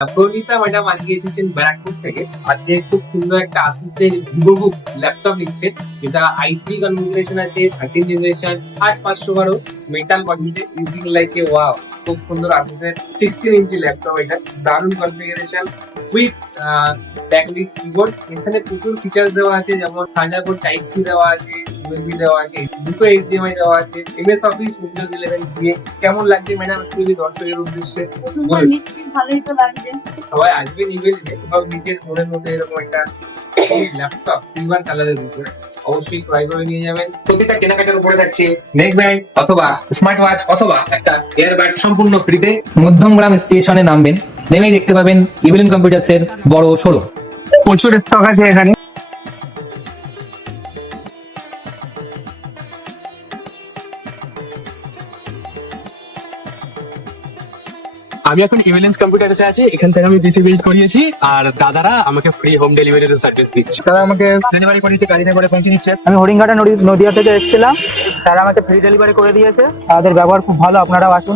Pranita madam আজকে এসেছেন ব্যারাকপুর থেকে। আজকে খুব সুন্দর একটা আসুসের ভিভোবুক ল্যাপটপ নিচ্ছে, যেটা i3 কনফিগারেশন আছে, 13 জেনারেশন, 8500 মেটাল বডিতে ইউজিং লাইকে ওয়াও। খুব সুন্দর আসুসের 16 ইঞ্চি ল্যাপটপ, এটা দারুণ কনফিগারেশন উইথ ব্যাকলিট কিবোর্ড। এখানে প্রচুর ফিচার্স দেওয়া আছে, যেমন থান্ডারবোল্ট টাইপ সি দেওয়া আছে, ইউএসবি দেওয়া আছে, দুটো এইচডিএমআই দেওয়া আছে, এমএস অফিস উইন্ডোজ 11 দিয়ে। কেমন লাগছে ম্যাডাম একটু যদি দর্শকের উদ্দেশ্যে বলুন। নিশ্চয়ই ভালোই তো লাগছে। সবাই আসবেন ইভেন্টে এবং নিজের ফোনের মধ্যে এরকম একটা ল্যাপটপ সিলভার কালারের উপরে অবশ্যই ক্রয় করে নিয়ে যাবেন। প্রতিটা কেনাকাটার উপরে থাকছে নেক ব্যান্ড অথবা স্মার্ট ওয়াচ অথবা একটা এয়ারবাড সম্পূর্ণ ফ্রিতে। মধ্যমগ্রাম স্টেশনে নামবেন, নেমেই দেখতে পাবেন ইভিলিন কম্পিউটার্স এর বড় শোরুম। প্রচুর স্টক আছে এখানে। আমি এখন ইভিলেন্স কম্পিউটারসে আছি। এখান থেকে আমি পিসি বিল্ড করিয়েছি, আর দাদারা আমাকে ফ্রি হোম ডেলিভারির সার্ভিস দিচ্ছে। তারা আমাকে ডেলিভারি করেছে, গাড়িতে করে পৌঁছে দিচ্ছে। আমি হরিণঘাটা নদিয়া থেকে এসেছিলাম, স্যার আমাকে ফ্রি ডেলিভারি করে দিয়েছে। তাদের ব্যবহার খুব ভালো, আপনারাও আসুন।